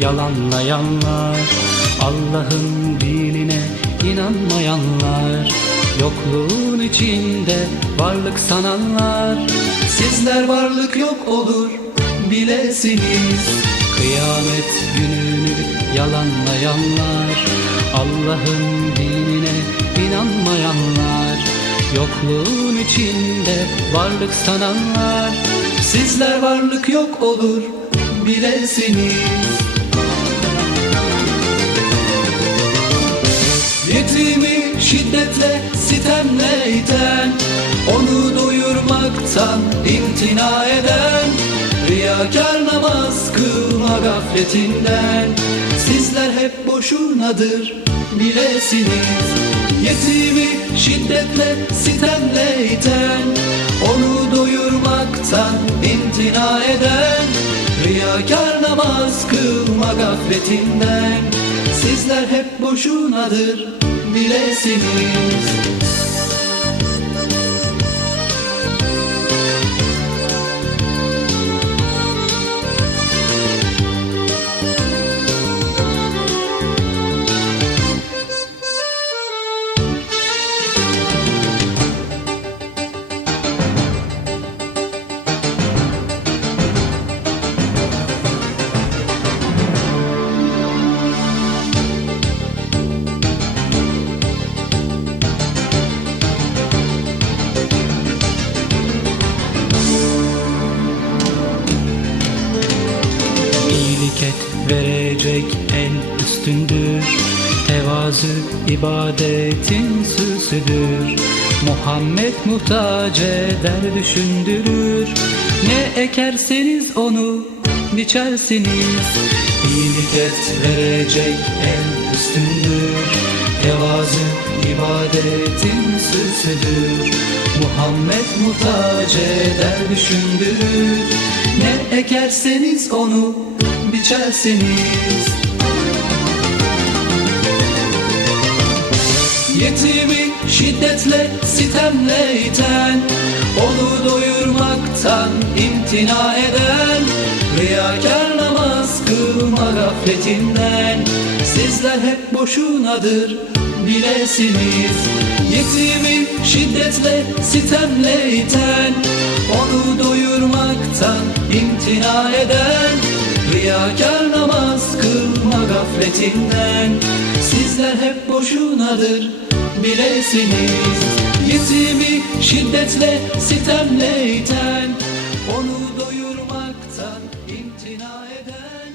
yalanlayanlar. Allah'ın dinine inanmayanlar. Yokluğun içinde varlık sananlar. Sizler varlık yok olur bilesiniz. Kıyamet gününü yalanlayanlar. Allah'ın dinine inanmayanlar. Yokluğun içinde varlık sananlar. Sizler varlık yok olur bilesiniz Yetimi şiddetle sitemle iten Onu doyurmaktan imtina eden Riyakar namaz kılma gafletinden Sizler hep boşunadır bilesiniz Yetimi şiddetle sitemle iten namaz kılma gafletinden. Sizler hep boşunadır bilesiniz verecek en üstündür. Tevazu ibadetin süsüdür. Muhammed muhtaç eder düşündürür. Ne ekerseniz onu biçersiniz. İyilik et verecek en üstündür. Tevazu ibadetin süsüdür. Muhammed muhtaç eder düşündürür. Ne ekerseniz onu biçersiniz Yetimi şiddetle sitemle iten Onu doyurmaktan imtina eden Riyakar namaz kılma gafletinden Sizler hep boşunadır bilesiniz. Yetimi şiddetle sitemle iten Onu doyurmaktan imtina eden Riyakar namaz kılma gafletinden. Sizler hep boşunadır bilesiniz. Yetimi şiddetle sitemle iten Onu doyurmaktan imtina eden